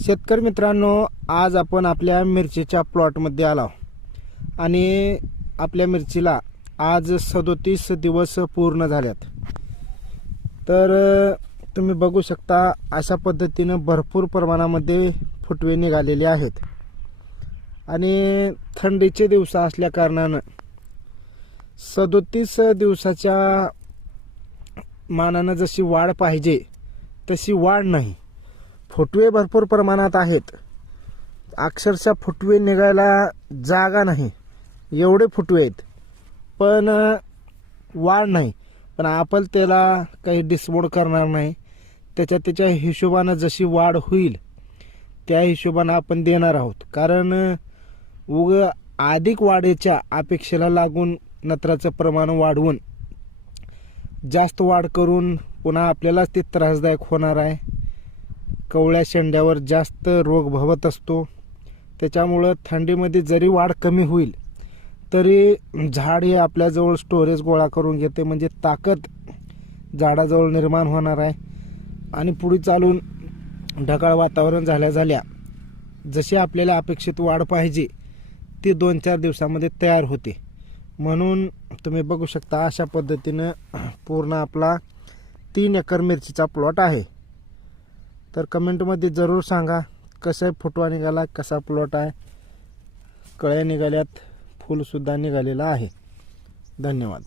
शेतकरी मित्रांनो, आज आपण आपल्या मिरचीच्या प्लॉटमध्ये आलो आणि आपल्या मिरचीला आज 37 दिवस पूर्ण झालेत। तर तुम्ही बघू शकता अशा पद्धतीने भरपूर प्रमाणामध्ये फुटवे निघालेले आहेत आणि थंडीचे दिवस असल्या कारणाने 37 दिवसाच्या मानाने जशी वाढ पाहिजे तशी वाढ नाही। फुटवे भरपूर प्रमाणात आहेत, अक्षरशः फुटवे निघायला जागा नाही एवढे फुटवे आहेत, पण वाढ नाही। पण आपण त्याला काही डिसमोड करणार नाही, त्याच्या हिशोबाने जशी वाढ होईल त्या हिशोबाने आपण देणार आहोत। कारण अधिक वाढीच्या अपेक्षेला लागून नत्राचं प्रमाण वाढवून जास्त वाढ करून पुन्हा आपल्यालाच ते त्रासदायक होणार आहे। कवळ्या शेंड्यावर जास्त रोग भवत असतो, त्याच्यामुळं थंडीमध्ये जरी वाढ कमी होईल तरी झाड हे आपल्याजवळ स्टोरेज गोळा करून घेते, म्हणजे ताकद झाडाजवळ निर्माण होणार आहे आणि पुढे चालून ढगाळ वातावरण झाल्या जशी आपल्याला अपेक्षित वाढ पाहिजे ती 2-4 दिवसामध्ये तयार होते। म्हणून तुम्ही बघू शकता अशा पद्धतीने पूर्ण आपला 3 एकर मिरचीचा प्लॉट आहे। तर कमेंटमध्ये जरूर सांगा कसा फुटवा निघाला, कसा प्लॉट आहे, कळ्या निघाल्यात, फूलसुद्धा निघालेलं आहे। धन्यवाद।